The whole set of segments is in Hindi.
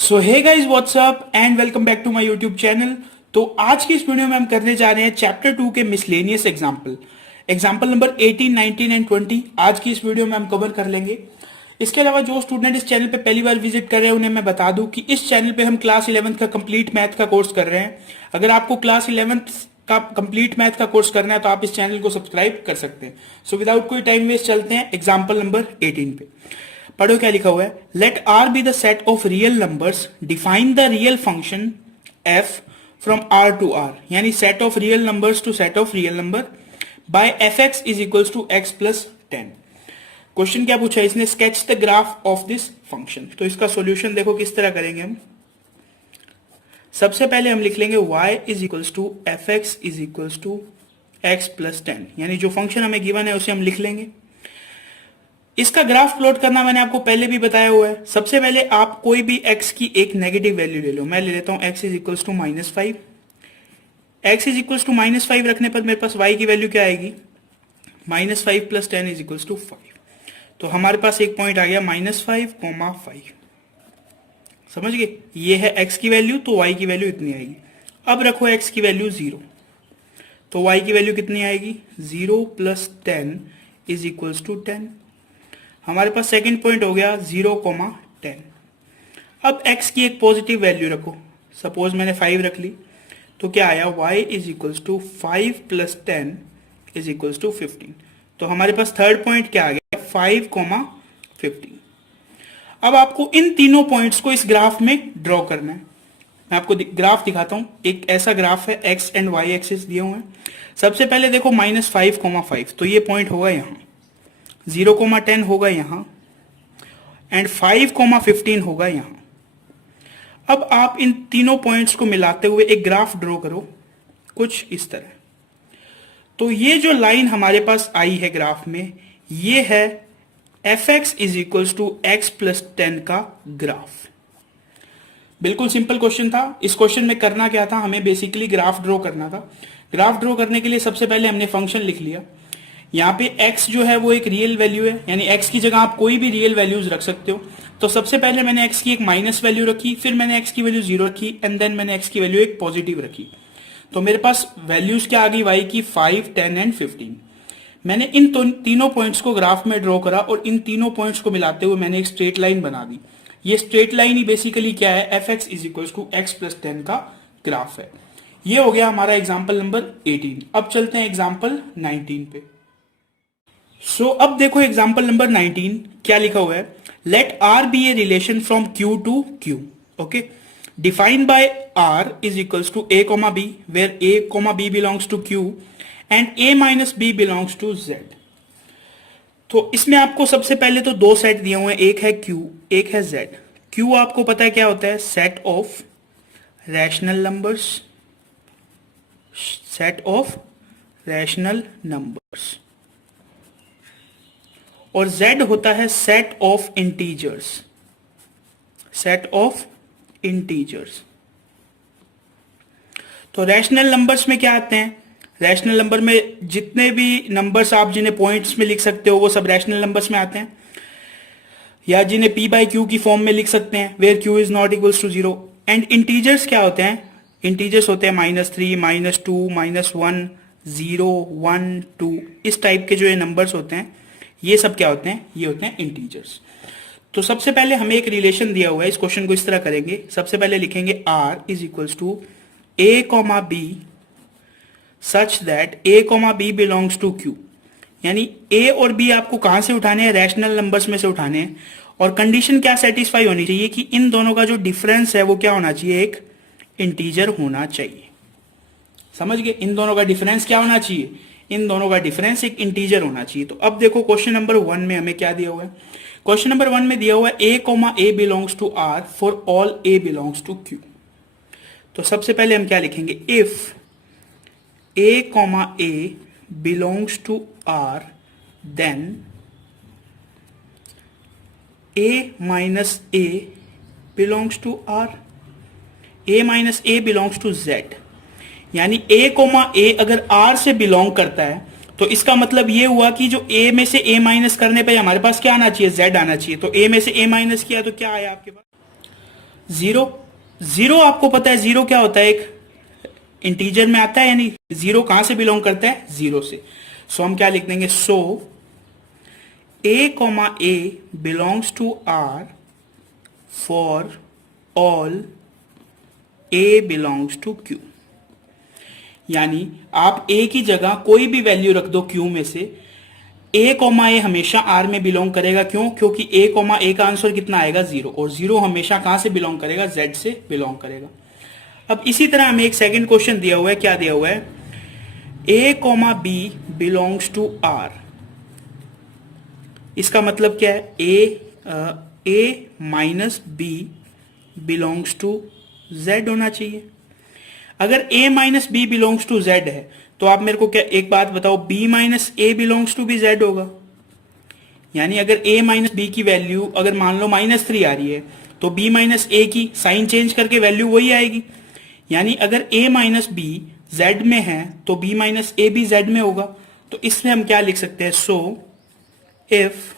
So hey guys what's up and welcome back to my YouTube channel. तो आज की इस वीडियो में हम करने जा रहे हैं चैप्टर 2 के मिसलेनियस एग्जाम्पल नंबर 18, 19 एंड 20 आज की इस वीडियो में हम कवर कर लेंगे। इसके अलावा जो स्टूडेंट इस चैनल पे पहली बार विजिट कर रहे हैं उन्हें मैं बता दूं कि इस चैनल पे हम क्लास 11th का कंप्लीट मैथ का कोर्स कर रहे हैं। अगर आपको क्लास 11th का कंप्लीट मैथ का कोर्स करना है तो आप इस चैनल को सब्सक्राइब कर सकते हैं। सो विदाउट कोई टाइम वेस्ट चलते हैं एग्जाम्पल नंबर 18 पे। पढ़ो क्या लिखा हुआ है। Let are B the set of real numbers, define the real function f from R to R, यानी set of real numbers to set of real number by f x is equals to x plus 10। Question क्या पूछा है इसने, sketch the graph of this function. तो इसका सॉल्यूशन देखो किस तरह करेंगे हम। सबसे पहले हम लिख लेंगे y is equals to F x is equals to x plus 10, यानी जो फंक्शन हमें गिवन है उसे हम लिख लेंगे। इसका ग्राफ प्लॉट करना मैंने आपको पहले भी बताया हुआ है। सबसे पहले आप कोई भी x की एक नेगेटिव वैल्यू ले लो। मैं ले लेता हूं x is equals to -5। x is equals to -5 रखने पर मेरे पास y की वैल्यू क्या आएगी, -5 प्लस 10 इज इक्वल्स टू 5। तो हमारे पास एक पॉइंट आ गया -5, समझ गए। ये है x की वैल्यू, तो y की वैल्यू इतनी आएगी। अब रखो x की वैल्यू 0, तो y की वैल्यू कितनी आएगी, 0 प्लस 10 इज इक्वल्स टू 10। हमारे पास सेकंड पॉइंट हो गया 0,10। अब x की एक पॉजिटिव वैल्यू रखो, सपोज मैंने 5 रख ली, तो क्या आया y is equals to 5 plus 10 is equals to 15। तो हमारे पास थर्ड पॉइंट क्या आ गया, 5,15। अब आपको इन तीनों पॉइंट्स को इस ग्राफ में ड्रॉ करना है। मैं आपको ग्राफ दिखाता हूं। एक ऐसा ग्राफ है, x एंड y एक्सिस दिए हुए हैं। सबसे पहले देखो -5,5, तो ये पॉइंट होगा यहां, 0,10 होगा यहां एंड 5,15 होगा यहां। अब आप इन तीनों पॉइंट्स को मिलाते हुए एक ग्राफ ड्रॉ करो कुछ इस तरह। तो ये जो लाइन हमारे पास आई है ग्राफ में, ये है F x is equals to x plus 10 का ग्राफ। बिल्कुल सिंपल क्वेश्चन था। इस क्वेश्चन में करना क्या था, हमें बेसिकली ग्राफ ड्रॉ करना था। ग्राफ ड्रॉ करने के लिए सबसे पहले हमने फंक्शन लिख लिया। यहाँ पे x जो है वो एक रियल वैल्यू है, यानी x की जगह आप कोई भी रियल वैल्यूज रख सकते हो। तो सबसे पहले मैंने x की एक माइनस वैल्यू रखी, फिर मैंने x की वैल्यू 0 रखी एंड देन मैंने x की वैल्यू एक पॉजिटिव रखी। तो मेरे पास वैल्यूज क्या आ गई y की, 5, 10 एंड 15। मैंने इन तीनों पॉइंट्स को ग्राफ में ड्रॉ करा और इन तीनों पॉइंट्स को मिलाते हुए मैंने एक स्ट्रेट लाइन बना दी। ये स्ट्रेट लाइन ही बेसिकली क्या है, F x is equal to x plus 10 का ग्राफ है। ये हो गया हमारा एग्जाम्पल नंबर 18। अब चलते हैं एग्जाम्पल 19 पे। सो अब देखो एग्जाम्पल नंबर 19 क्या लिखा हुआ है। Let are be a relation from Q to Q, okay, defined by R is equals to a, b, where a, b belongs to q and a minus b belongs to z। तो इसमें आपको सबसे पहले तो दो सेट दिए हुए हैं, एक है q, एक है z। q आपको पता है क्या होता है, set of rational numbers, set of rational numbers, और z होता है set of integers, set of integers. तो रैशनल नंबर्स में क्या आते हैं, रैशनल नंबर में जितने भी नंबर्स आप जिन्हें पॉइंट्स में लिख सकते हो वो सब रैशनल नंबर्स में आते हैं, या जिन्हें p बाई क्यू की फॉर्म में लिख सकते हैं, where q is not equals to 0। And integers क्या होते हैं, इंटीजर्स होते हैं -3, -2, -1, 0, 1, 2, इस टाइप के जो ये नंबर्स होते हैं ये सब क्या होते हैं, ये होते हैं इंटीजर्स। तो सबसे पहले हमें एक रिलेशन दिया हुआ है, इस क्वेश्चन को इस तरह करेंगे। सबसे पहले लिखेंगे r is equals to a, b such that a, b belongs to q, यानी a और b आपको कहां से उठाने हैं, रैशनल नंबर्स में से उठाने हैं। और कंडीशन क्या सेटिस्फाई होनी चाहिए कि इन दोनों का जो डिफरेंस है वो क्या होना चाहिए, एक इंटीजर होना चाहिए। समझ गए, इन दोनों का डिफरेंस क्या होना चाहिए, इन दोनों का डिफरेंस एक इंटीजर होना चाहिए। तो अब देखो क्वेश्चन नंबर 1 में हमें क्या दिया हुआ है। क्वेश्चन नंबर 1 में दिया हुआ है a, belongs to r for all a belongs to q। तो सबसे पहले हम क्या लिखेंगे, if a, belongs to r then a minus a belongs to r, a minus a belongs to z। यानी a, a अगर r से बिलोंग करता है तो इसका मतलब ये हुआ कि जो a में से a माइनस करने पे हमारे पास क्या आना चाहिए, z आना चाहिए। तो a में से a माइनस किया तो क्या आया आपके पास, जीरो, जीरो आपको पता है जीरो क्या होता है, एक इंटीजर में आता है, यानी जीरो कहां से बिलोंग करता है, जीरो से। सो हम क्या लिख देंगे, so a comma A belongs to R for all a belongs to Q. यानी आप ए की जगह कोई भी वैल्यू रख दो क्यू में से, ए कॉमा ए हमेशा आर में बिलोंग करेगा। क्यों? क्योंकि ए कॉमा ए का आंसर कितना आएगा, जीरो, और जीरो हमेशा कहां से बिलोंग करेगा, जेड से बिलोंग करेगा। अब इसी तरह हमें एक सेकंड क्वेश्चन दिया हुआ है, क्या दिया हुआ है, a comma B belongs to R. इसका मतलब क्या है, a minus B belongs to Z होना चाहिए। अगर a minus B belongs to Z है तो आप मेरे को क्या एक बात बताओ, b minus A belongs to भी जेड होगा। यानी अगर a माइनस बी की वैल्यू अगर मान लो -3 आ रही है तो b माइनस ए की साइन चेंज करके वैल्यू वही आएगी। यानी अगर a माइनस बी जेड में है तो b माइनस ए भी जेड में होगा। तो इसमें हम क्या लिख सकते हैं, so if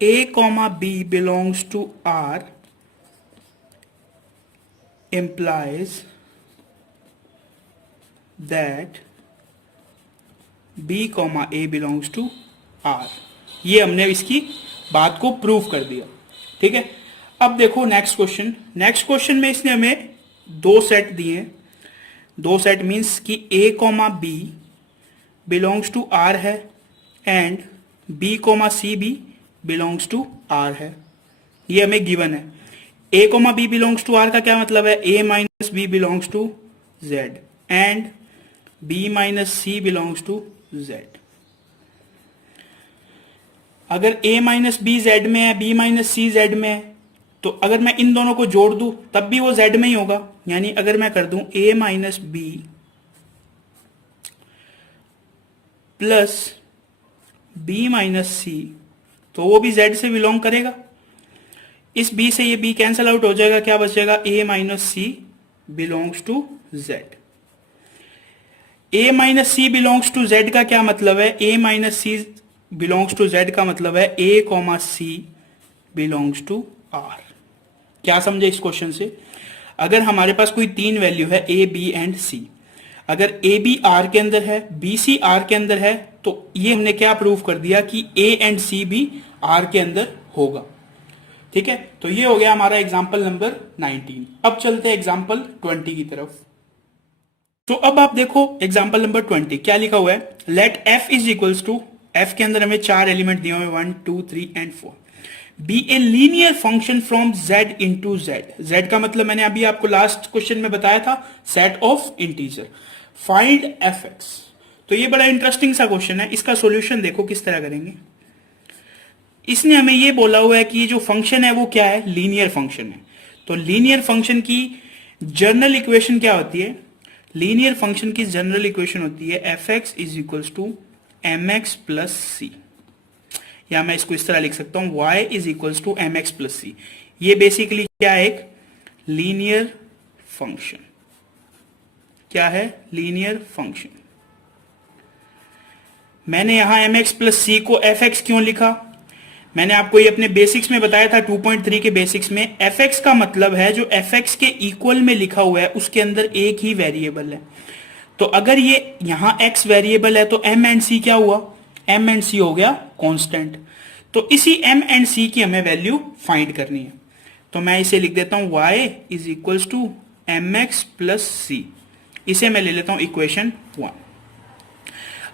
a comma B belongs to r implies that b comma A belongs to r। ये हमने इसकी बात को प्रूव कर दिया। ठीक है, अब देखो नेक्स्ट क्वेश्चन। नेक्स्ट क्वेश्चन में इसने हमें दो सेट दिए, दो सेट मीन्स कि a comma B belongs to r है एंड b कॉमा सी भी बिलोंग्स टू r है। ये हमें गिवन है। a comma B belongs to r का क्या मतलब है, a minus B belongs to z and b minus C belongs to z। अगर a माइनस बी जेड में है, b माइनस सी जेड में है, तो अगर मैं इन दोनों को जोड़ दूं तब भी वो z में ही होगा। यानी अगर मैं कर दूं a minus b plus b minus c तो वो भी z से बिलोंग करेगा। इस b से ये b कैंसल आउट हो जाएगा, क्या बचेगा, a minus C belongs to z। a minus C belongs to z का क्या मतलब है, a minus C belongs to z का मतलब है a comma C belongs to r। क्या समझे इस क्वेश्चन से? अगर हमारे पास कोई तीन वैल्यू है a b एंड c, अगर a b r के अंदर है, b c r के अंदर है, तो ये हमने क्या प्रूव कर दिया कि a एंड c भी r के अंदर होगा। ठीक है, तो ये हो गया हमारा एग्जाम्पल नंबर 19। अब चलते हैं एग्जाम्पल 20 की तरफ। तो अब आप देखो एग्जाम्पल नंबर 20 क्या लिखा हुआ है, let f is equals to, f के अंदर हमें चार एलिमेंट दिए हुए 1 2 3 and 4, be a linear function from z into Z. Z का मतलब मैंने अभी आपको लास्ट क्वेश्चन में बताया था, set of integer. Find fx। तो ये बड़ा इंटरेस्टिंग सा क्वेश्चन है, इसका सॉल्यूशन देखो किस तरह करेंगे। इसने हमें ये बोला हुआ है कि जो फंक्शन है वो क्या है, लीनियर फंक्शन है। तो लीनियर फंक्शन की जनरल इक्वेशन क्या होती है, लीनियर फंक्शन की जनरल इक्वेशन होती है fx is equals to mx plus c, या मैं इसको इस तरह लिख सकता हूं y is equals to mx plus c. ये बेसिकली क्या है, एक लीनियर फंक्शन। क्या है, लीनियर फंक्शन। मैंने यहां mx प्लस सी को fx क्यों लिखा, मैंने आपको ये अपने बेसिक्स में बताया था 2.3 के बेसिक्स में। fx का मतलब है जो fx के इक्वल में लिखा हुआ है उसके अंदर एक ही वेरिएबल है। तो अगर ये यहां x वेरिएबल है तो m एंड c क्या हुआ, m एंड c हो गया कांस्टेंट। तो इसी m एंड c की हमें वैल्यू फाइंड करनी है। तो मैं इसे लिख देता हूं y is equals to mx plus c. इसे मैं ले लेता हूं इक्वेशन 1।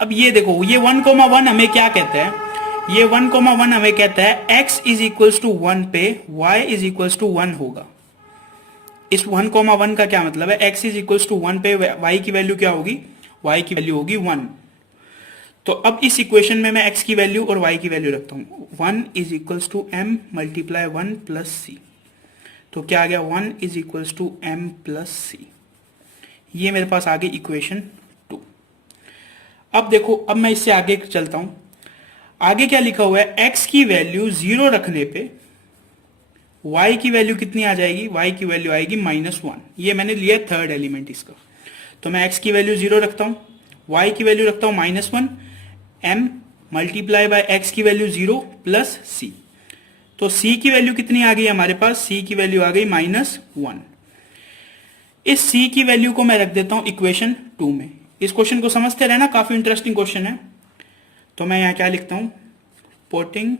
अब ये देखो, ये 1,1 हमें क्या कहता है, ये 1,1 हमें कहता है x इज इक्वल्स टू 1 पे y इज इक्वल्स टू 1 होगा। इस 1,1 का क्या मतलब है, x इज इक्वल्स टू 1 पे y की वैल्यू क्या होगी, y की वैल्यू होगी 1। तो अब इस इक्वेशन में मैं x की वैल्यू और y की वैल्यू रखता हूं। 1 is equals to m multiply 1 plus c. तो क्या आ गया, 1 is equals to m plus c. ये मेरे पास आ गई इक्वेशन 2। अब देखो, अब मैं इससे आगे चलता हूं। आगे क्या लिखा हुआ है, x की वैल्यू 0 रखने पे y की वैल्यू कितनी आ जाएगी, y की वैल्यू आएगी -1। ये मैंने लिया थर्ड एलिमेंट इसका। तो मैं x की वैल्यू 0 रखता हूं, y की वैल्यू रखता हूं -1, m मल्टीप्लाई बाय x की वैल्यू 0 प्लस c। तो c की वैल्यू कितनी आ गई हमारे पास, c की वैल्यू आ गई -1। इस c की वैल्यू को मैं रख देता हूं इक्वेशन 2 में। इस क्वेश्चन को समझते रहना, काफी इंटरेस्टिंग क्वेश्चन है। तो मैं यहां क्या लिखता हूं, putting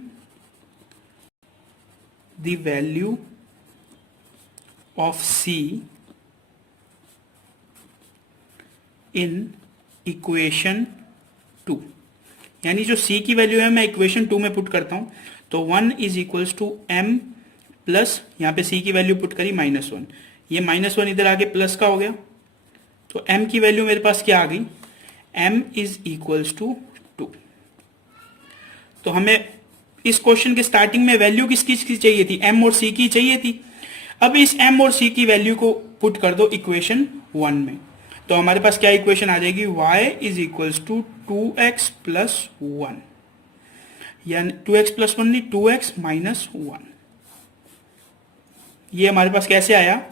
the value of c in equation 2, यानी जो c की वैल्यू है मैं इक्वेशन 2 में पुट करता हूं। तो 1 is equals to m plus, यहां पे c की वैल्यू पुट करी -1, ये -1 इधर आगे प्लस का हो गया। तो m की वैल्यू मेरे पास क्या आ गई, m इज इक्वल्स टू 2। तो हमें इस क्वेश्चन के स्टार्टिंग में वैल्यू किसकी चाहिए थी, m और c की चाहिए थी। अब इस m और c की वैल्यू को पुट कर दो इक्वेशन 1 में। तो हमारे पास क्या इक्वेशन आ जाएगी, y is equals to 2x plus 1, यानी 2x प्लस 1 नहीं, 2x माइनस 1। ये हमारे पास कैसे आया,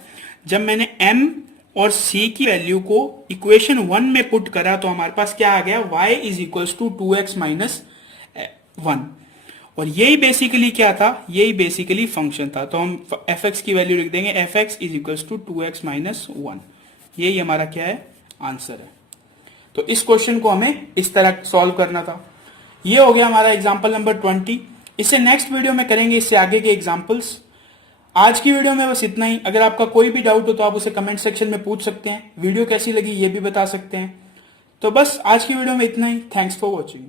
जब मैंने m और c की वैल्यू को इक्वेशन 1 में पुट करा तो हमारे पास क्या आ गया, y is equals to 2x minus 1। और यही बेसिकली क्या था, यही बेसिकली फंक्शन था। तो हम fx की वैल्यू लिख देंगे, fx is equals to 2x minus 1। यही हमारा क्या है, आंसर है। तो इस क्वेश्चन को हमें इस तरह सॉल्व करना था। ये हो गया हमारा एग्जांपल नंबर 20। इससे नेक्स्ट वीडियो में करेंगे इससे आगे के एग्जांपल्स। आज की वीडियो में बस इतना ही। अगर आपका कोई भी डाउट हो तो आप उसे कमेंट सेक्शन में पूछ सकते हैं। वीडियो कैसी लगी ये भी बता सकते हैं। तो बस आज की वीडियो में इतना ही। Thanks for watching.